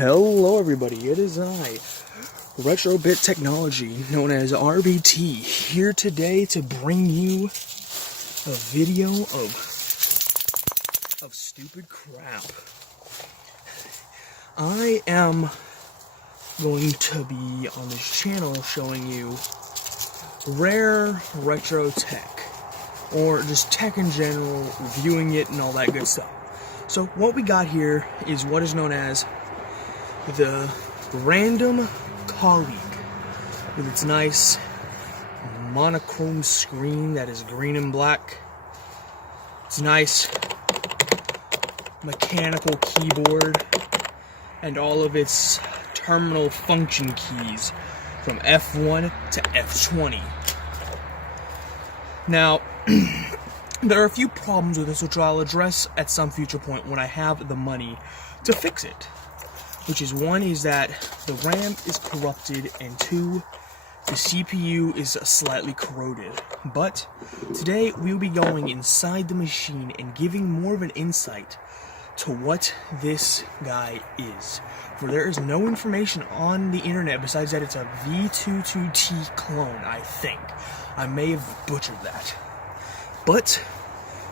Hello everybody, it is I, Retrobit Technology, known as RBT, here today to bring you a video of stupid crap. I am going to be on this channel showing you rare retro tech, or just tech in general, reviewing it and all that good stuff. So what we got here is what is known as the Random Colleague, with its nice monochrome screen that is green and black. It's nice mechanical keyboard and all of its terminal function keys from F1 to F20. Now, there are a few problems with this which I'll address at some future point when I have the money to fix it. Which is, one is that the RAM is corrupted, and two, the CPU is slightly corroded. But today we'll be going inside the machine and giving more of an insight to what this guy is. For there is no information on the internet besides that it's a V22T clone, I think. I may have butchered that. But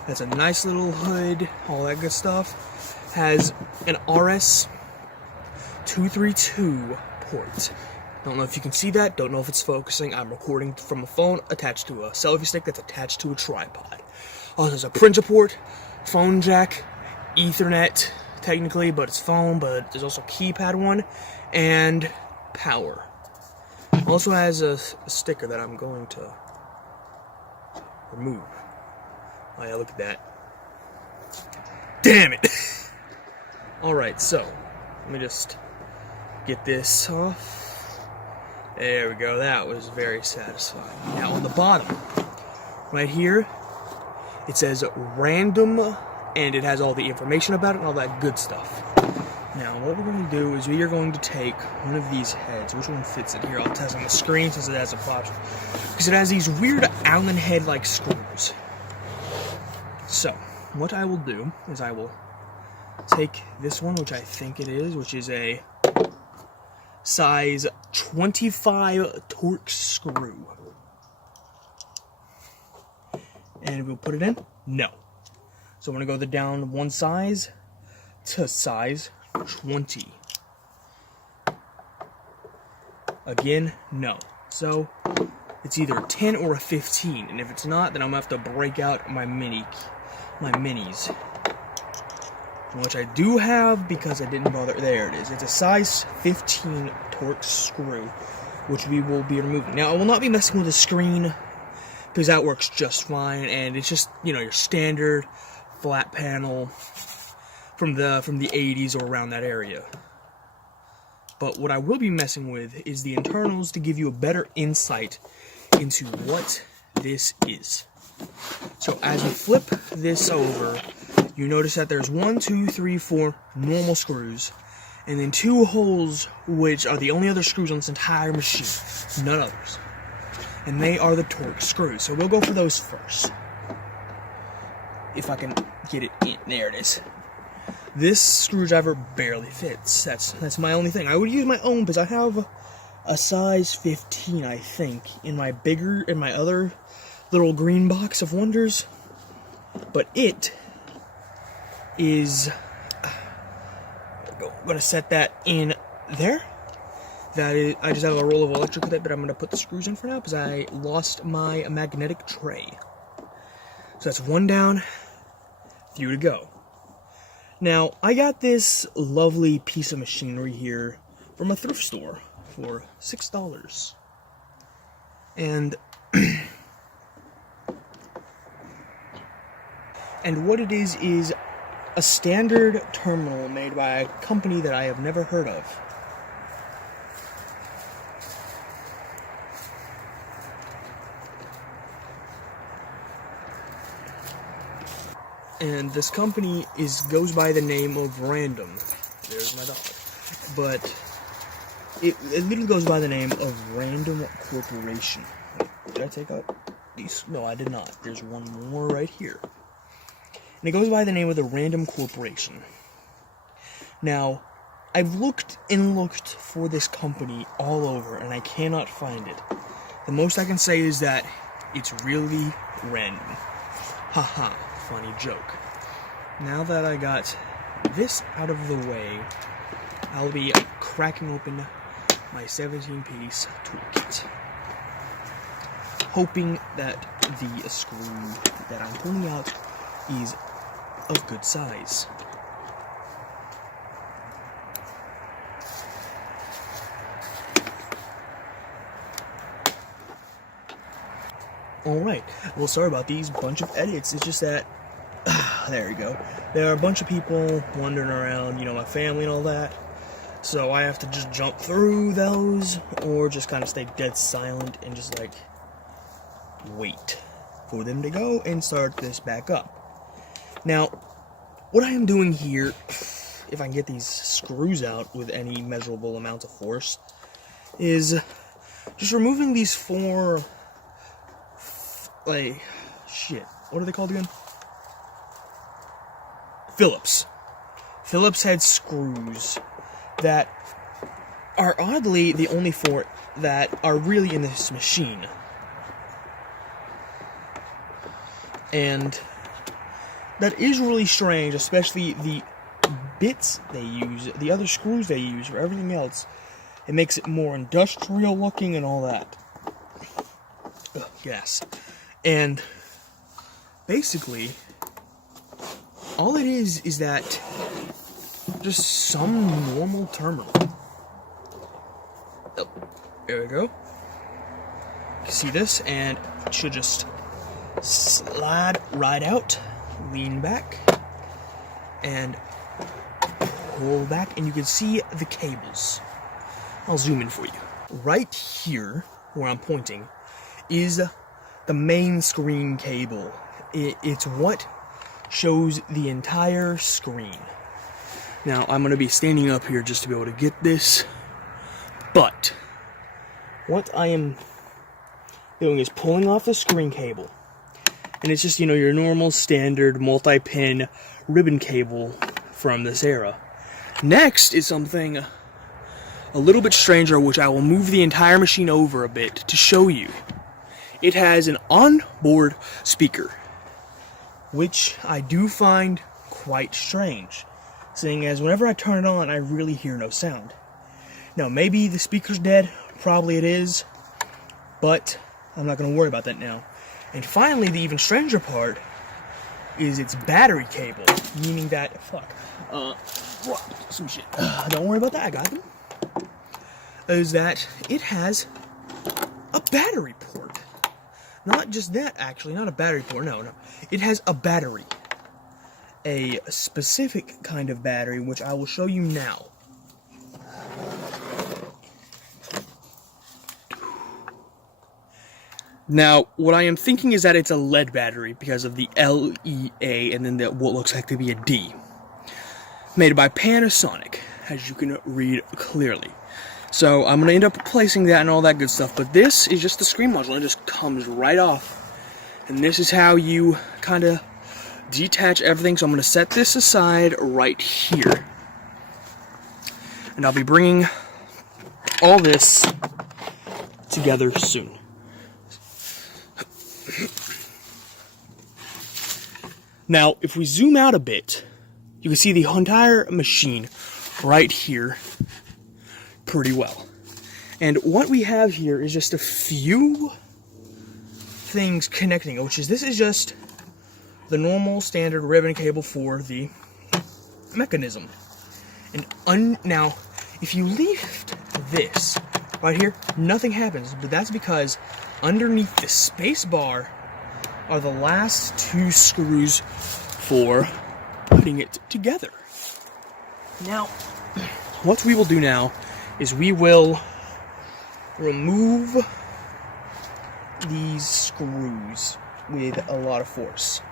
that's a nice little hood, all that good stuff. Has an RS-232 port. Don't know if you can see that, don't know if it's focusing. I'm recording from a phone attached to a selfie stick that's attached to a tripod. Also, there's a printer port, phone jack, Ethernet, technically, but it's phone, but there's also a keypad one, and power. Also has a sticker that I'm going to remove. Oh yeah, look at that. Damn it! Alright, so, let me just get this off. There we go, that was very satisfying. Now on the bottom, right here, it says random, and it has all the information about it and all that good stuff. Now what we're going to do is we are going to take one of these heads. Which one fits in here? I'll test on the screen since it has a option. Because it has these weird Allen head-like screws. So, what I will do is I will take this one, which I think it is, which is a size 25 Torx screw. And we'll put it in? No. So I'm going to go down one size to size 20. Again, no. So it's either a 10 or a 15, and if it's not, then I'm going to have to break out my minis. Which I do have because I didn't bother. There it is. It's a size 15 Torx screw, which we will be removing. Now, I will not be messing with the screen because that works just fine, and it's just, you know, your standard flat panel from the 80s or around that area. But what I will be messing with is the internals to give you a better insight into what this is. So as you flip this over, you notice that there's 1, 2, 3, 4 normal screws, and then 2 holes, which are the only other screws on this entire machine. None others. And they are the Torx screws. So we'll go for those first. If I can get it in. There it is. This screwdriver barely fits. That's my only thing. I would use my own because I have a size 15, I think, in my other little green box of wonders. But it is, I'm gonna set that in there. That is, I just have a roll of electric with it, but I'm gonna put the screws in for now because I lost my magnetic tray. So that's one down, few to go. Now, I got this lovely piece of machinery here from a thrift store for $6. And and what it is a standard terminal made by a company that I have never heard of. And this company goes by the name of Random. There's my dog. But it literally goes by the name of Random Corporation. Wait, did I take out these? No, I did not. There's one more right here. And it goes by the name of the Random Corporation. Now, I've looked and looked for this company all over, and I cannot find it. The most I can say is that it's really random. Haha, funny joke. Now that I got this out of the way, I'll be cracking open my 17-piece toolkit, hoping that the screw that I'm pulling out is of good size. Alright, well, sorry about these bunch of edits. It's just that, there we go. There are a bunch of people wandering around, my family and all that. So I have to just jump through those, or just kind of stay dead silent and just, wait for them to go and start this back up. Now, what I am doing here, if I can get these screws out with any measurable amount of force, is just removing these four, what are they called again? Phillips head screws that are oddly the only four that are really in this machine. And that is really strange, especially the bits they use, the other screws they use for everything else. It makes it more industrial looking and all that. Yes. And basically, all it is that just some normal terminal. Oh, there we go. You can see this, and it should just slide right out, lean back, and pull back, and you can see the cables. I'll zoom in for you. Right here, where I'm pointing, is the main screen cable. It's what shows the entire screen. Now, I'm going to be standing up here just to be able to get this, but what I am doing is pulling off the screen cable, and it's just, your normal standard multi-pin ribbon cable from this era. Next is something a little bit stranger, which I will move the entire machine over a bit to show you. It has an onboard speaker, which I do find quite strange, seeing as whenever I turn it on, I really hear no sound. Now, maybe the speaker's dead, probably it is, but I'm not going to worry about that now. And finally, the even stranger part is its battery cable, meaning that, some shit. Don't worry about that, I got them. Is that it has a battery port. Not just that, actually, not a battery port, no. It has a battery. A specific kind of battery, which I will show you now. Now, what I am thinking is that it's a lead battery because of the LEA and then what looks like to be a D. Made by Panasonic, as you can read clearly. So I'm going to end up replacing that and all that good stuff, but this is just the screen module. It just comes right off. And this is how you kind of detach everything. So I'm going to set this aside right here. And I'll be bringing all this together soon. Now, if we zoom out a bit, you can see the entire machine right here pretty well. And what we have here is just a few things connecting, this is just the normal standard ribbon cable for the mechanism. And now, if you lift this right here, nothing happens, but that's because underneath the space bar are the last two screws for putting it together. Now, what we will do now is we will remove these screws with a lot of force,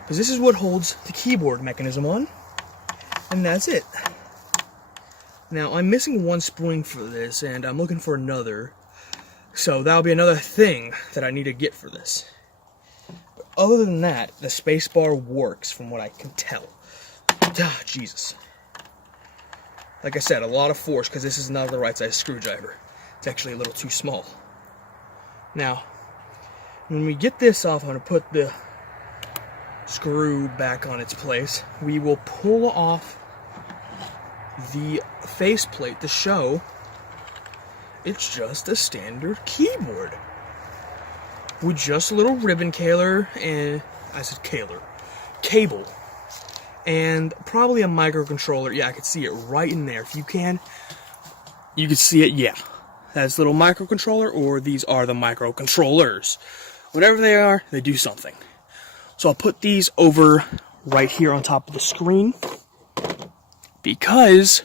because this is what holds the keyboard mechanism on, and that's it. Now, I'm missing one spring for this, and I'm looking for another, so that'll be another thing that I need to get for this. But other than that, the spacebar works from what I can tell. Jesus. Like I said, a lot of force because this is not the right size screwdriver. It's actually a little too small. Now, when we get this off, I'm going to put the screw back on its place. We will pull off the faceplate to show it's just a standard keyboard with just a little ribbon cable and probably a microcontroller. Yeah, I could see it right in there. If you can see it. Yeah, that's a little microcontroller, or these are the microcontrollers. Whatever they are, they do something. So I'll put these over right here on top of the screen, because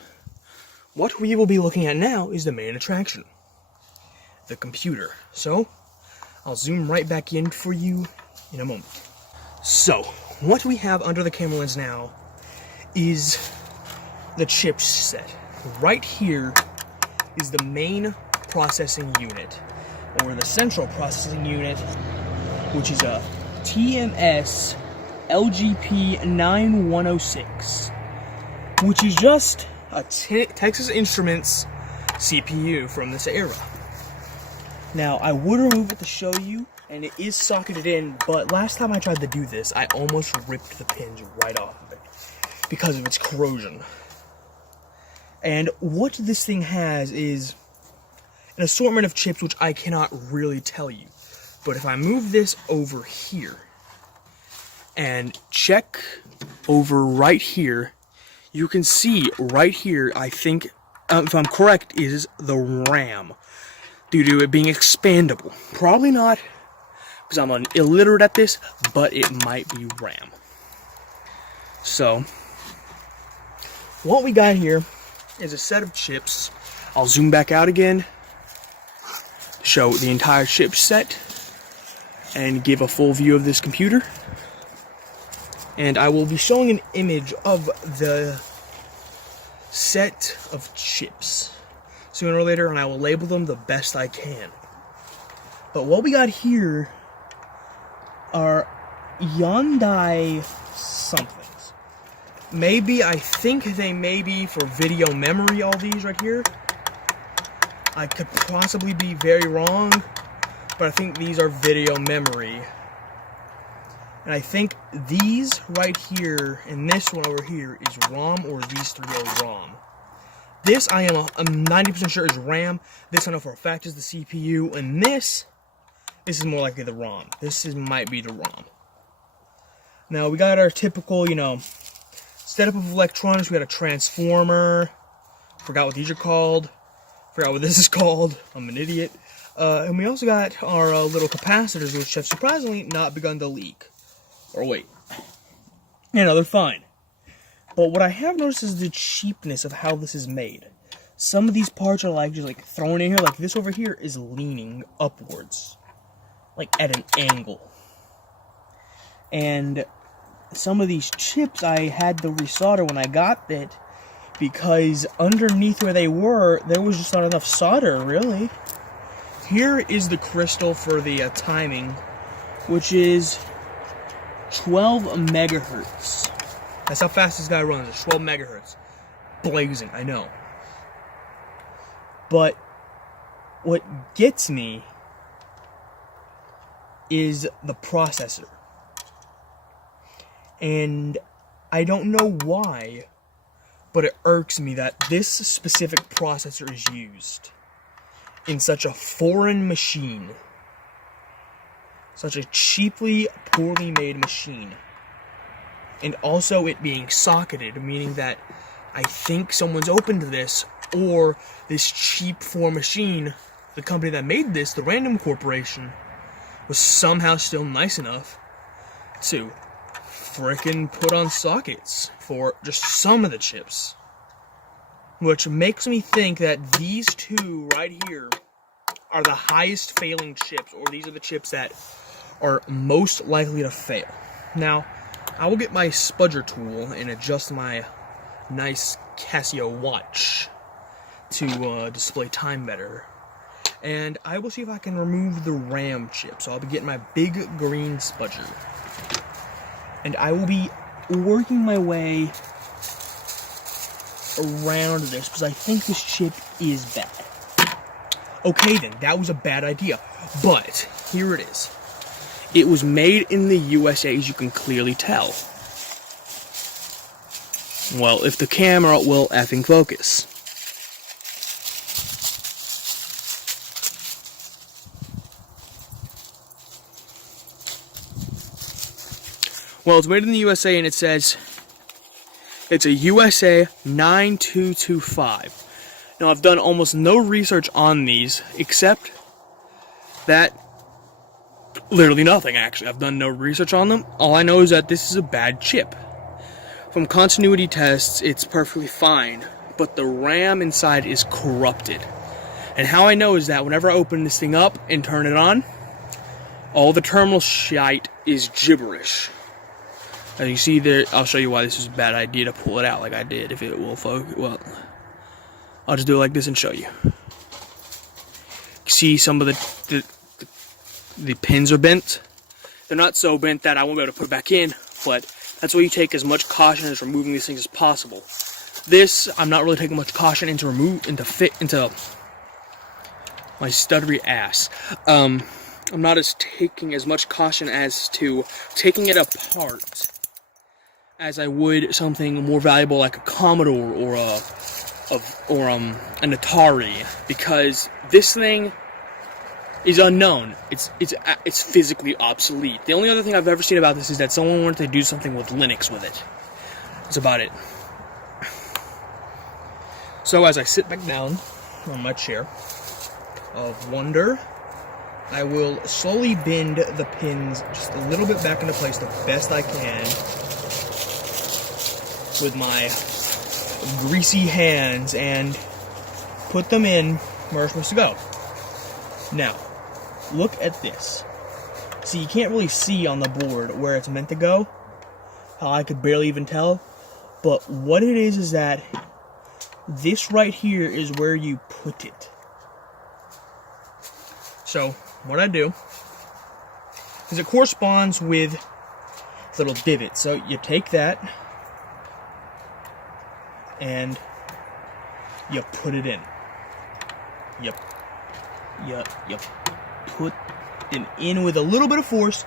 what we will be looking at now is the main attraction, the computer. So I'll zoom right back in for you in a moment. So what we have under the camera lens now is the chipset. Right here is the main processing unit, or the central processing unit, which is a TMS LGP 9106, which is just a Texas Instruments CPU from this era. Now, I would remove it to show you, and it is socketed in, but last time I tried to do this, I almost ripped the pins right off of it because of its corrosion. And what this thing has is an assortment of chips, which I cannot really tell you. But if I move this over here and check over right here, you can see right here, I think, if I'm correct, is the RAM, due to it being expandable. Probably not, because I'm illiterate at this, but it might be RAM. So, what we got here is a set of chips. I'll zoom back out again, show the entire chip set, and give a full view of this computer. And I will be showing an image of the set of chips sooner or later, and I will label them the best I can. But what we got here are Hyundai somethings. Maybe, I think they may be for video memory, all these right here. I could possibly be very wrong, but I think these are video memory. And I think these right here and this one over here is ROM, or these three are ROM. This I'm 90% sure is RAM. This I know for a fact is the CPU, and this is more likely the ROM. Might be the ROM. Now we got our typical, setup of electronics. We got a transformer. Forgot what these are called. Forgot what this is called. I'm an idiot. And we also got our little capacitors, which have surprisingly not begun to leak. Or wait. No, they're fine. But what I have noticed is the cheapness of how this is made. Some of these parts are just thrown in here. Like this over here is leaning upwards. Like at an angle. And some of these chips I had to resolder when I got it, because underneath where they were, there was just not enough solder, really. Here is the crystal for the timing, which is 12 megahertz. That's how fast this guy runs. It's 12 megahertz. Blazing, I know. But what gets me is the processor. And I don't know why, but it irks me that this specific processor is used in such a foreign machine. Such a cheaply, poorly made machine. And also it being socketed, meaning that I think someone's open to this, or this cheap foreign machine, the company that made this, the Random Corporation, was somehow still nice enough to frickin' put on sockets for just some of the chips. Which makes me think that these two right here are the highest failing chips, or these are the chips that are most likely to fail. Now, I will get my spudger tool and adjust my nice Casio watch to display time better. And I will see if I can remove the RAM chip. So I'll be getting my big green spudger. And I will be working my way around this because I think this chip is bad. Okay then, that was a bad idea. But, here it is. It was made in the USA, as you can clearly tell. Well, if the camera will effing focus. Well, it's made in the USA, and it says it's a USA 9225. Now, I've done almost no research on these, except that literally nothing, actually. I've done no research on them. All I know is that this is a bad chip. From continuity tests, it's perfectly fine, but the RAM inside is corrupted. And how I know is that whenever I open this thing up and turn it on, all the terminal shite is gibberish. As you see there, I'll show you why this is a bad idea to pull it out like I did. If it will focus, well, I'll just do it like this and show you. See, some of the pins are bent. They're not so bent that I won't be able to put it back in, but that's why you take as much caution as removing these things as possible. This, I'm not really taking much caution into my stuttery ass. I'm not taking as much caution as to taking it apart as I would something more valuable like a Commodore or an Atari, because this thing is unknown. It's physically obsolete. The only other thing I've ever seen about this is that someone wanted to do something with Linux with it. That's about it. So as I sit back down on my chair of wonder, I will slowly bend the pins just a little bit back into place the best I can with my greasy hands and put them in where they're supposed to go. Now, look at this. See, you can't really see on the board where it's meant to go. How I could barely even tell. But what it is that this right here is where you put it. So, what I do is it corresponds with little divots. So you take that and you put it in. You put them in with a little bit of force.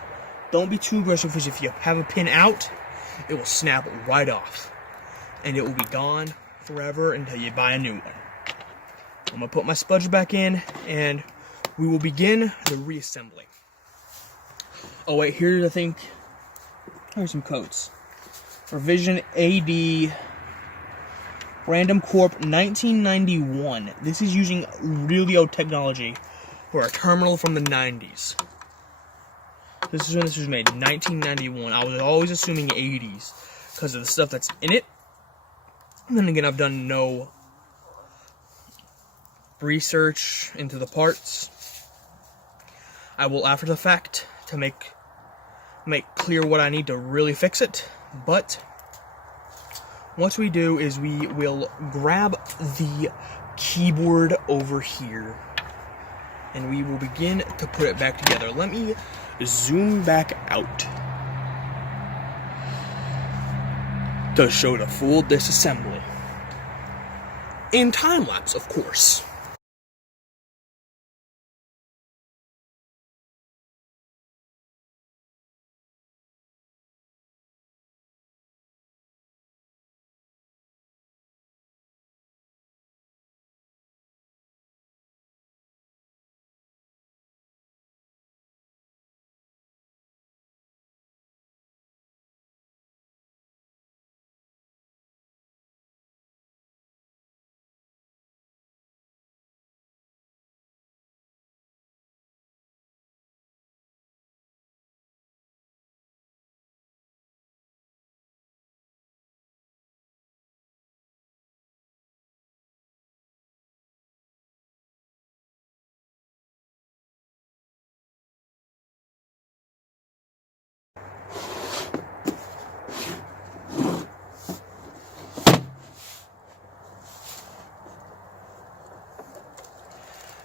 Don't be too aggressive, because if you have a pin out, it will snap right off. And it will be gone forever until you buy a new one. I'm going to put my spudger back in, and we will begin the reassembly. Oh wait, here's, I think, here's some codes. Revision AD Random Corp 1991. This is using really old technology for a terminal from the 90s. This is when this was made, 1991. I was always assuming 80s because of the stuff that's in it. And then again, I've done no research into the parts. I will, after the fact, to make clear what I need to really fix it. But what we do is we will grab the keyboard over here, and we will begin to put it back together. Let me zoom back out to show the full disassembly. In time-lapse, of course.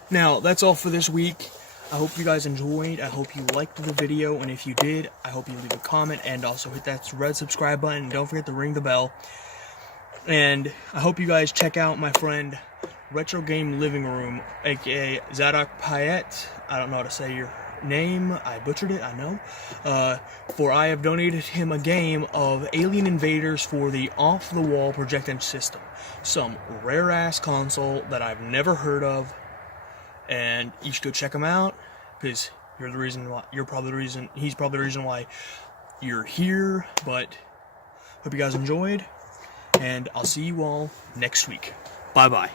Now, that's all for this week. I hope you guys enjoyed. I hope you liked the video, and if you did, I hope you leave a comment and also hit that red subscribe button. And don't forget to ring the bell. And I hope you guys check out my friend Retro Game Living Room, aka Zadok Payet. I don't know how to say your name, I butchered it, I know. For I have donated him a game of Alien Invaders for the off-the-wall projecting system. Some rare-ass console that I've never heard of, and you should go check him out, because you're the reason why, he's probably the reason why you're here. But hope you guys enjoyed, and I'll see you all next week. Bye-bye.